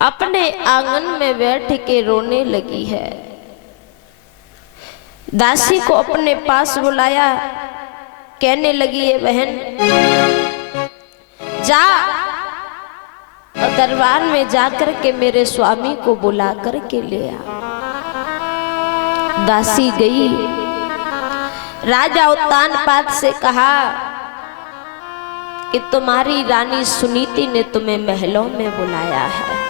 अपने आंगन में बैठ के रोने लगी है। दासी को अपने पास बुलाया, कहने लगी है बहन जा और दरबार में जाकर के मेरे स्वामी को बुला कर के ले आ। दासी गई, राजा उत्तानपाद से कहा कि तुम्हारी रानी सुनीति ने तुम्हें महलों में बुलाया है।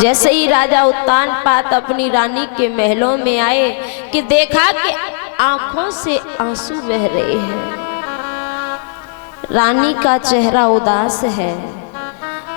जैसे ही राजा उत्तानपाद अपनी रानी के महलों में आए कि देखा कि आंखों से आंसू बह रहे हैं, रानी का चेहरा उदास है,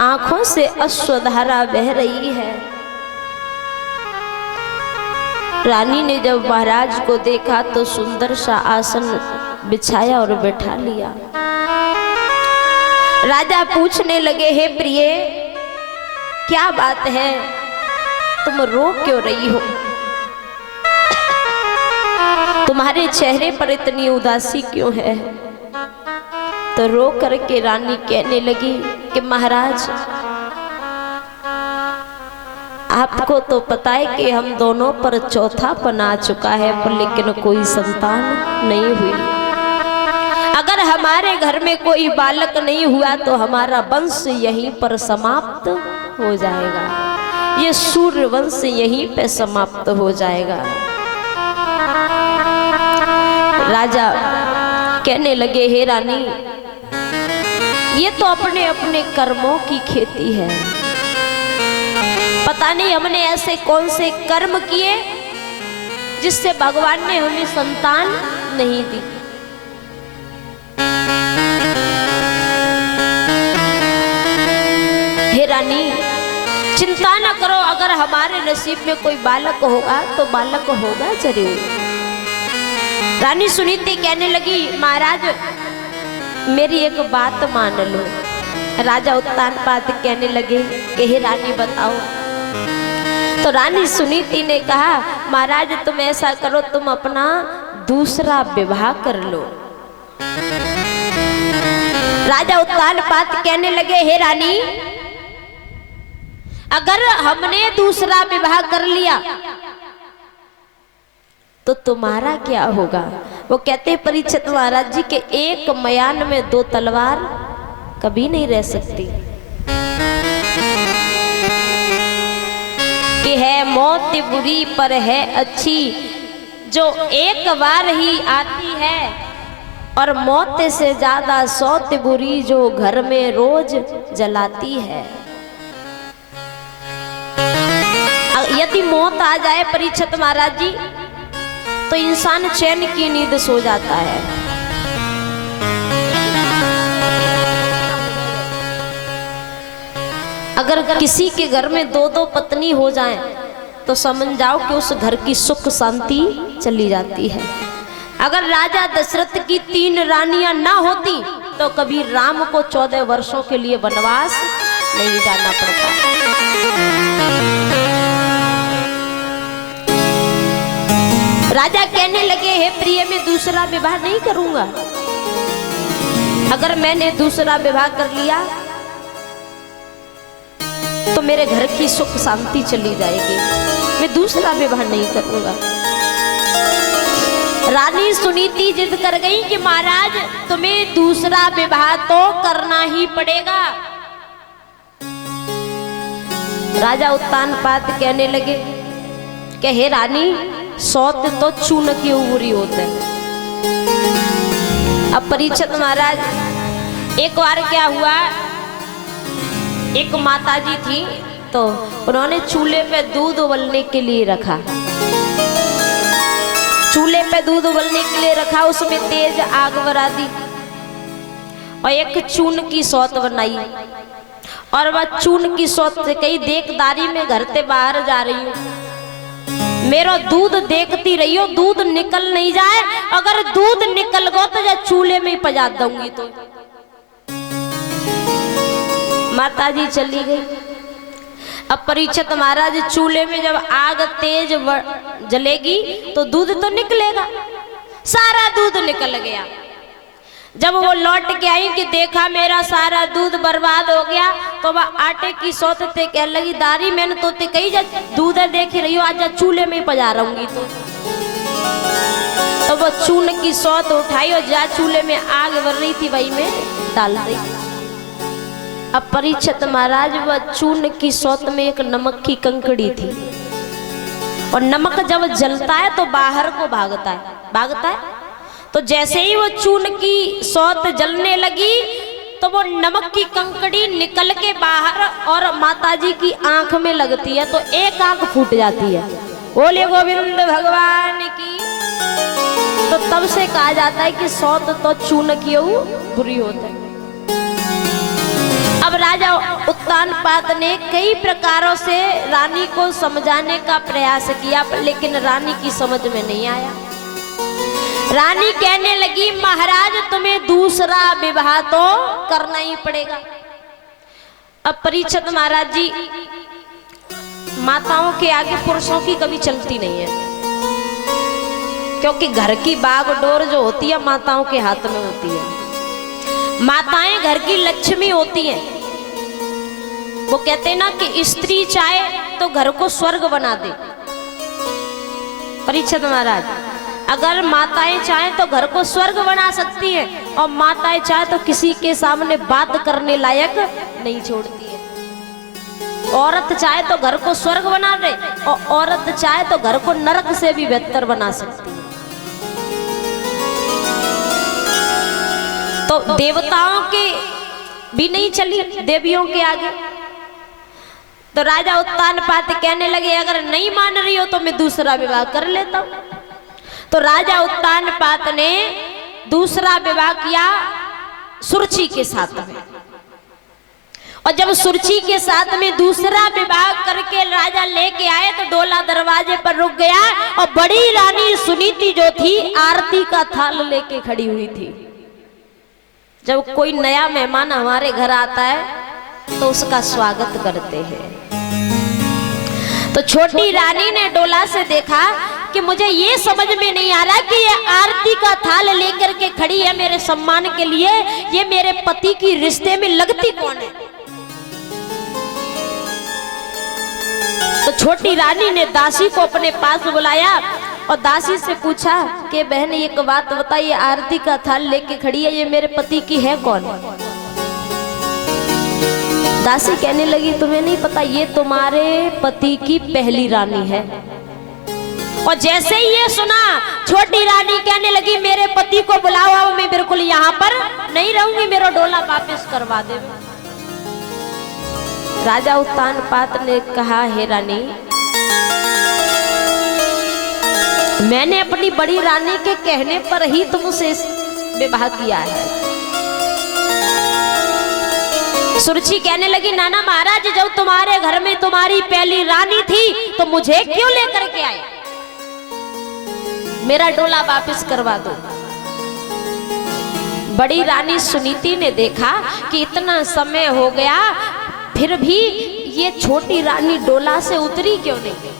आंखों से अश्रुधारा बह रही है। रानी ने जब महाराज को देखा तो सुंदर सा आसन बिछाया और बैठा लिया। राजा पूछने लगे, हे प्रिय क्या बात है, तुम रो क्यों रही हो? तुम्हारे चेहरे पर इतनी उदासी क्यों है? तो रो करके रानी कहने लगी कि महाराज आपको तो पता है कि हम दोनों पर चौथापन आ चुका है, पर लेकिन कोई संतान नहीं हुई। अगर हमारे घर में कोई बालक नहीं हुआ तो हमारा वंश यहीं पर समाप्त हो जाएगा, ये सूर्य वंश यहीं पे समाप्त हो जाएगा। राजा कहने लगे, हे रानी ये तो अपने अपने कर्मों की खेती है, पता नहीं हमने ऐसे कौन से कर्म किए जिससे भगवान ने हमें संतान नहीं दी। हे रानी चिंता न करो, अगर हमारे नसीब में कोई बालक होगा तो बालक होगा जरूर। रानी सुनीति कहने लगी, महाराज मेरी एक बात मान लो। राजा उत्तानपाद कहने लगे कि हे रानी बताओ। तो रानी सुनीति ने कहा, महाराज तुम ऐसा करो, तुम अपना दूसरा विवाह कर लो। राजा उत्तानपाद कहने लगे, हे रानी अगर हमने दूसरा विवाह कर लिया तो तुम्हारा क्या होगा? वो कहते परीक्षित महाराज जी के एक मयान में दो तलवार कभी नहीं रह सकती। कि है मौत बुरी पर है अच्छी, जो एक बार ही आती है, और मौत से ज्यादा सौत बुरी जो घर में रोज जलाती है। यदि मौत आ जाए परीक्षित महाराज जी तो इंसान चैन की नींद सो जाता है। अगर किसी के घर में दो दो पत्नी हो जाएं तो समझ जाओ कि उस घर की सुख शांति चली जाती है। अगर राजा दशरथ की 3 रानियां ना होती तो कभी राम को 14 वर्षों के लिए वनवास नहीं जाना पड़ता। राजा कहने लगे, हे प्रिय मैं दूसरा विवाह नहीं करूंगा। अगर मैंने दूसरा विवाह कर लिया तो मेरे घर की सुख शांति चली जाएगी, मैं दूसरा विवाह नहीं करूंगा। रानी सुनीति जिद कर गई कि महाराज तुम्हें दूसरा विवाह तो करना ही पड़ेगा। राजा उत्तानपाद कहने लगे कि हे रानी सौत तो चून की उबरी होते हैं। अब परीक्षित महाराज एक बार क्या हुआ, एक माताजी थी तो उन्होंने चूल्हे पे दूध उबलने के लिए रखा। चूल्हे पे दूध उबलने के लिए रखा, उसमें तेज आग बरा दी और एक चून की सौत बनाई। और वह चून की सौत से कई देखदारी में घर से बाहर जा रही हूँ, मेरा दूध देखती रही हो, दूध निकल नहीं जाए। अगर दूध निकल गो तो या चूल्हे में ही पजा दूंगी। तो माताजी चली गई। अब परीक्षित महाराज चूल्हे में जब आग तेज जलेगी तो दूध तो निकलेगा, सारा दूध निकल गया। जब वो लौट के आई कि देखा मेरा सारा दूध बर्बाद हो गया, तो वह आटे की सौत ते कह लगी, दारी मैंने तो ते कही जा दूध देख रही हो, आज चूल्हे में पजा रहूंगी। तो वो चून की सौत उठाई और जा चूल्हे में आग भर रही थी वही में डाल दी। अब परीक्षित महाराज वह चून की सौत में एक नमक की कंकड़ी थी, और नमक जब जलता है तो बाहर को भागता है। तो जैसे ही वो चून की सौत जलने लगी तो वो नमक की कंकड़ी निकल के बाहर और माताजी की आंख में लगती है, तो एक आंख फूट जाती है। बोले गोविंद भगवान की। तो तब से कहा जाता है कि सौत तो चून की बुरी होता है। अब राजा उत्तानपाद ने कई प्रकारों से रानी को समझाने का प्रयास किया, लेकिन रानी की समझ में नहीं आया। रानी कहने लगी, महाराज तुम्हें दूसरा विवाह तो करना ही पड़ेगा। अब परीक्षित महाराज जी, माताओं के आगे पुरुषों की कभी चलती नहीं है, क्योंकि घर की बागडोर जो होती है माताओं के हाथ में होती है। माताएं घर की लक्ष्मी होती हैं। वो कहते हैं ना कि स्त्री चाहे तो घर को स्वर्ग बना दे। परीक्षित महाराज, अगर माताएं चाहें तो घर को स्वर्ग बना सकती हैं, और माताएं चाहे तो किसी के सामने बात करने लायक नहीं छोड़ती है। औरत चाहे तो घर को स्वर्ग बना दे, और औरत चाहे तो घर को नरक से भी बेहतर बना सकती है। तो देवताओं के भी नहीं चली, देवियों के आगे। तो राजा उत्तानपाद कहने लगे, अगर नहीं मान रही हो तो मैं दूसरा विवाह कर लेता हूं। तो राजा उत्तानपाद ने दूसरा विवाह किया सुरुचि के साथ में, और जब सुरुचि के साथ में दूसरा विवाह करके राजा लेके आए तो डोला दरवाजे पर रुक गया, और बड़ी रानी सुनीति जो थी आरती का थाल लेके खड़ी हुई थी। जब कोई नया मेहमान हमारे घर आता है तो उसका स्वागत करते हैं। तो छोटी रानी ने डोला से देखा कि मुझे ये समझ में नहीं आ रहा कि ये आरती का थाल लेकर के खड़ी है मेरे सम्मान के लिए, ये मेरे पति की रिश्ते में लगती कौन है। तो छोटी रानी ने दासी को अपने पास बुलाया और दासी से पूछा कि बहन एक बात बताइए, आरती का थाल लेके खड़ी है, ये मेरे पति की है कौन। दासी कहने लगी, तुम्हें नहीं पता, ये तुम्हारे पति की पहली रानी है। और जैसे ही ये सुना, छोटी रानी कहने लगी, मेरे पति को बुलाओ, आओ, मैं बिल्कुल यहाँ पर नहीं रहूंगी, मेरा डोला वापस करवा दे। राजा उत्तानपाद ने कहा, हे रानी, मैंने अपनी बड़ी रानी के कहने पर ही तुमसे विवाह किया है। सुरुचि कहने लगी, नाना महाराज, जब तुम्हारे घर में तुम्हारी पहली रानी थी तो मुझे क्यों लेकर के आए, मेरा डोला वापस करवा दो। बड़ी रानी सुनीति ने देखा कि इतना समय हो गया फिर भी ये छोटी रानी डोला से उतरी क्यों नहीं।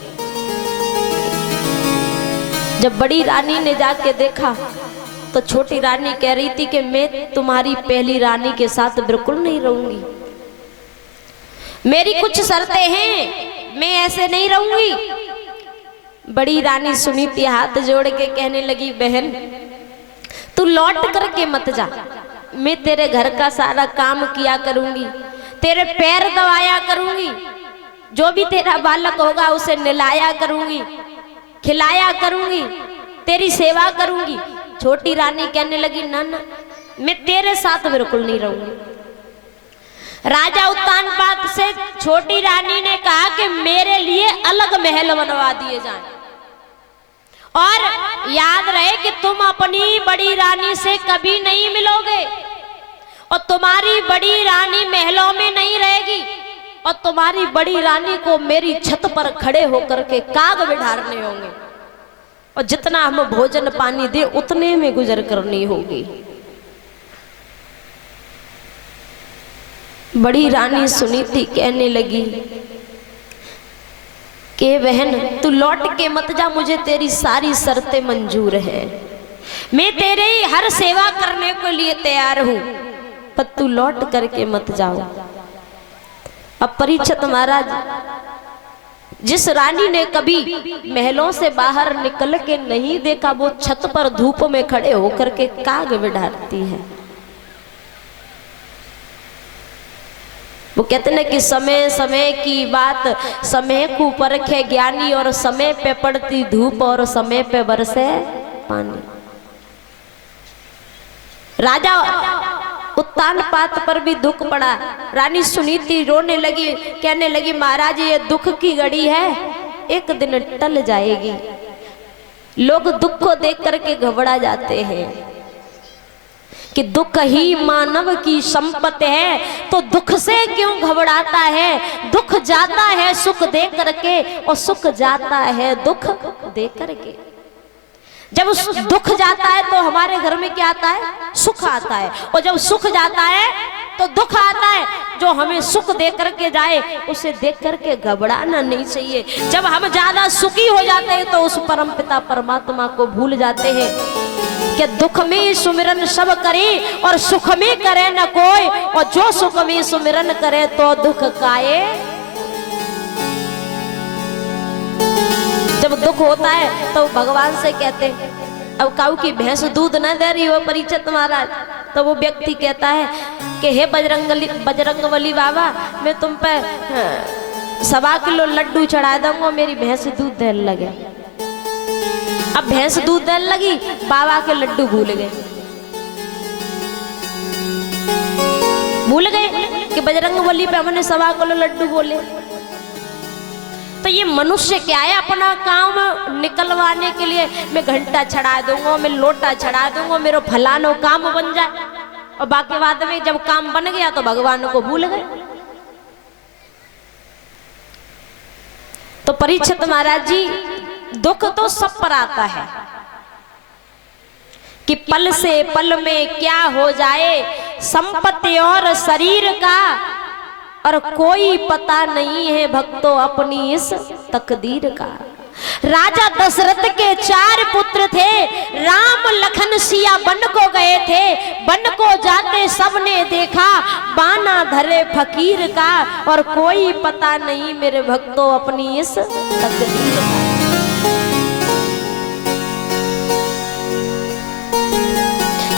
जब बड़ी रानी ने जाके देखा तो छोटी रानी कह रही थी कि मैं तुम्हारी पहली रानी के साथ बिल्कुल नहीं रहूंगी, मेरी कुछ शर्तें हैं, मैं ऐसे नहीं रहूंगी। बड़ी रानी सुनीति हाथ जोड़ के कहने लगी, बहन तू लौट करके मत जा, मैं तेरे घर का सारा काम किया करूंगी, तेरे पैर दबाया करूंगी, जो भी तेरा बालक होगा उसे नहलाया करूंगी, खिलाया करूंगी, तेरी सेवा करूंगी। छोटी रानी कहने लगी, ना ना, मैं तेरे साथ बिल्कुल नहीं रहूंगी। राजा उत्तानपाद से छोटी रानी ने कहा कि मेरे लिए अलग महल बनवा दिए जाएं, और याद रहे कि तुम अपनी बड़ी रानी से कभी नहीं मिलोगे, और तुम्हारी बड़ी रानी महलों में नहीं रहेगी, और तुम्हारी बड़ी रानी को मेरी छत पर खड़े होकर के काग बिठारने होंगे, और जितना हम भोजन पानी दे उतने में गुजर करनी होगी। बड़ी रानी सुनीति कहने लगी कि बहन तू लौट के मत जा, मुझे तेरी सारी शर्तें मंजूर है, मैं तेरे ही हर सेवा करने के लिए तैयार हूं, पर तू लौट करके मत जाओ। अब परीक्षित महाराज, जिस रानी ने कभी महलों से बाहर निकल के नहीं देखा, वो छत पर धूप में खड़े होकर के काग बिठाती है। वो कहते हैं कि समय समय की बात समय को परखे ज्ञानी, और समय पे पड़ती धूप और समय पे बरसे पानी। राजा उत्तान पात पर भी दुख पड़ा। रानी सुनीति रोने लगी, कहने लगी महाराज ये दुख की घड़ी है, एक दिन टल जाएगी। लोग दुख को देख करके घबरा जाते हैं कि दुख ही मानव की संपत्ति है, तो दुख से क्यों घबराता है। दुख जाता है सुख दे करके, और सुख जाता है दुख दे करके। जब दुख जाता है तो हमारे घर में क्या आता है, सुख आता है, और जब सुख जाता है तो दुख आता है। जो हमें सुख दे करके जाए उसे देख करके घबराना नहीं चाहिए। जब हम ज्यादा सुखी हो जाते हैं तो उस परम पिता परमात्मा को भूल जाते हैं कि दुख में सुमिरन सब करे और सुख में करे न कोई, और जो सुख में सुमिरन करे तो दुख काए। जब दुख होता है तो भगवान से कहते हैं, अब काऊ की भैंस दूध न दे रही हो परीक्षित महाराज, तो वो व्यक्ति कहता है कि हे बजरंगबली बाबा, मैं तुम पे 1.25 किलो लड्डू चढ़ा दूंगा, मेरी भैंस दूध देने लगे। अब भैंस दूध देने लगी, बाबा के लड्डू भूल गए कि बजरंगबली पे हमने 1.25 किलो लड्डू बोले। तो ये मनुष्य क्या है, अपना काम निकलवाने के लिए मैं घंटा चढ़ा दूंगा, मैं लोटा चढ़ा दूंगा, मेरा फलानो काम बन जाए, और बाकी बाद में जब काम बन गया तो भगवान को भूल गए। तो परीक्षित महाराज जी, दुख तो सब पर आता है कि पल से पल में क्या हो जाए संपत्ति और शरीर का, और कोई पता नहीं है भक्तों अपनी इस तकदीर का। राजा दशरथ के 4 पुत्र थे, राम लखन सिया वन को गए थे। वन को जाते सबने देखा बाना धरे फकीर का, और कोई पता नहीं मेरे भक्तों अपनी इस तकदीर का।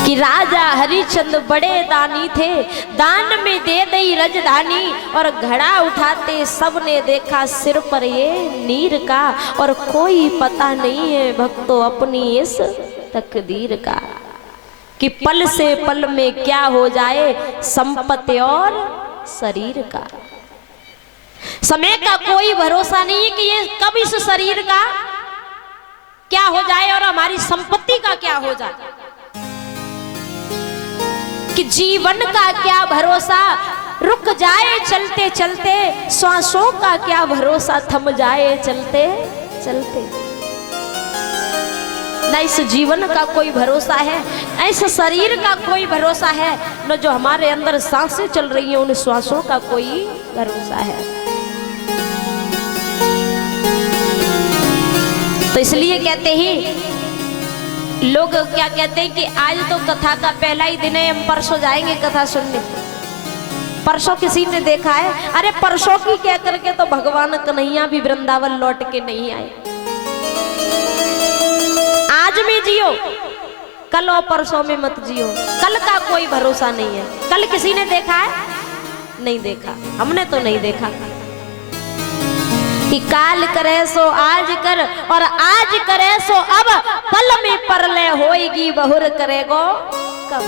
कि राजा हरिश्चंद्र बड़े दानी थे, दान में दे दई रजधानी, और घड़ा उठाते सबने देखा सिर पर ये नीर का, और कोई पता नहीं है भक्तों अपनी इस तकदीर का कि पल से पल में क्या हो जाए संपत्ति और शरीर का। समय का कोई भरोसा नहीं है कि ये कब इस शरीर का क्या हो जाए और हमारी संपत्ति का क्या हो जाए। कि जीवन का क्या भरोसा, रुक जाए चलते चलते, श्वासों का क्या भरोसा, थम जाए चलते चलते। न इस जीवन का कोई भरोसा है, न इस शरीर का कोई भरोसा है, न जो हमारे अंदर सांसें चल रही हैं उन श्वासों का कोई भरोसा है। तो इसलिए कहते हैं लोग, क्या कहते हैं कि आज तो कथा का पहला ही दिन है, हम परसों जाएंगे कथा सुनने। परसों किसी ने देखा है? अरे परसों की कह करके तो भगवान कन्हैया भी वृंदावन लौट के नहीं आए। आज में जियो, कल और परसों में मत जियो। कल का कोई भरोसा नहीं है। कल किसी ने देखा है? नहीं देखा, हमने तो नहीं देखा। कि काल करे सो आज कर, और आज करे सो अब, पल में परले होएगी बहुर करेगो कब।